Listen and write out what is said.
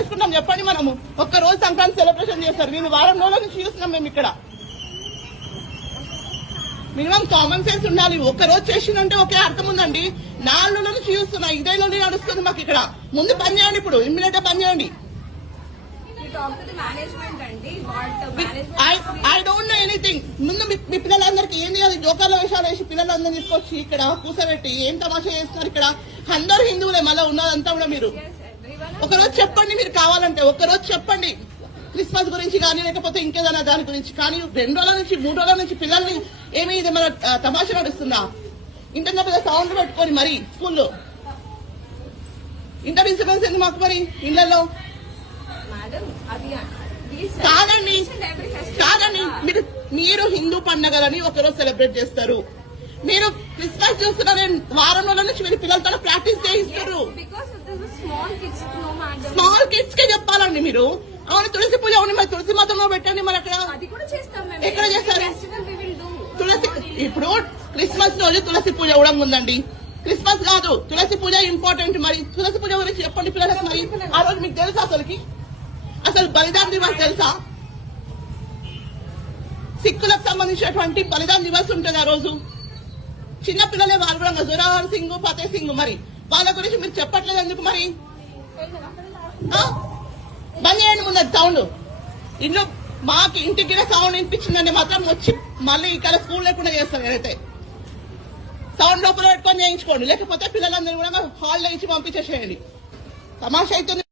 చెప్పండి. మనము ఒక్క రోజు సంక్రాంతి సెలబ్రేషన్ చేస్తారు, నేను వారం రోజుల నుంచి చూస్తున్నాం మేము ఇక్కడ. మినిమం కామన్ సెన్స్ ఉండాలి. ఒక్క రోజు చేసిందంటే ఒకే అర్థం ఉందండి. 4 నెలల నుంచి చూస్తున్నా, ఇదే నుండి నడుస్తుంది మాకు ఇక్కడ. ముందు పని చేయండి, ఇప్పుడు ఇమ్మీడియట్ గా పని చేయండి. I don't know anything. ముందు మీ పిల్లలందరికీ ఏంది అది జోకాల వేషాలు వేసి పిల్లలందరినీ తీసుకొచ్చి ఇక్కడ కూర్చోబెట్టి ఏం తమాషా చేస్తున్నారు ఇక్కడ. అందరూ హిందువులే, మళ్ళీ ఉన్నదంతా కూడా. మీరు ఒకరోజు చెప్పండి, మీరు కావాలంటే ఒకరోజు చెప్పండి క్రిస్మస్ గురించి కానీ లేకపోతే ఇంకేదైనా దాని గురించి. కానీ 2 రోజుల నుంచి 3 రోజుల నుంచి పిల్లల్ని ఏమి ఇది మన తమాషా నడుస్తుందా? ఇంత పెద్ద సౌండ్ పెట్టుకొని మరి స్కూల్లో ఇంత డిస్టర్బెన్స్ ఎందుకు మాకు మరి ఇళ్లలో? కాదండి కాదండి, మీరు హిందూ పండగలని ఒకరోజు సెలబ్రేట్ చేస్తారు. మీరు క్రిస్మస్ చూస్తున్నారని వారం రోజుల నుంచి మీరు పిల్లలతో ప్రాక్టీస్ చేయిస్తారు. స్మాల్ కిడ్స్ కే చెప్పాలండి మీరు. అవును, తులసి పూజ అవును, మరి తులసి మాతంలో పెట్టండి. మరి అక్కడ ఎక్కడ చేస్తారు తులసి? ఇప్పుడు క్రిస్మస్ రోజు తులసి పూజ కూడా ఉందండి. క్రిస్మస్ కాదు, తులసి పూజ ఇంపార్టెంట్. మరి తులసి పూజ గురించి చెప్పండి పిల్లలకు. మరి ఆ రోజు మీకు తెలుసా అసలు బలిదాన్ దివస్ తెలుసా? సిక్కులకు సంబంధించినటువంటి బలిదాన్ దివస్ ఉంటుంది ఆ రోజు. చిన్న పిల్లలే వాళ్ళు కూడా, జోరావర్ సింగ్, ఫతేహ్ సింగ్, మరి వాళ్ళ గురించి మీరు చెప్పట్లేదు ఎందుకు? మరి బంద్ చేయండి ముందు సౌండ్. ఇంట్లో మాకు ఇంటికి సౌండ్ వినిపించిందండి మాత్రం వచ్చి మళ్ళీ ఇక్కడ స్కూల్ లేకుండా చేస్తారు. నేనైతే సౌండ్ లోపల పెట్టుకొని చేయించుకోండి, లేకపోతే పిల్లలందరూ కూడా హాల్లో ఇచ్చి పంపించేసేయండి. తమాషా అవుతుంది.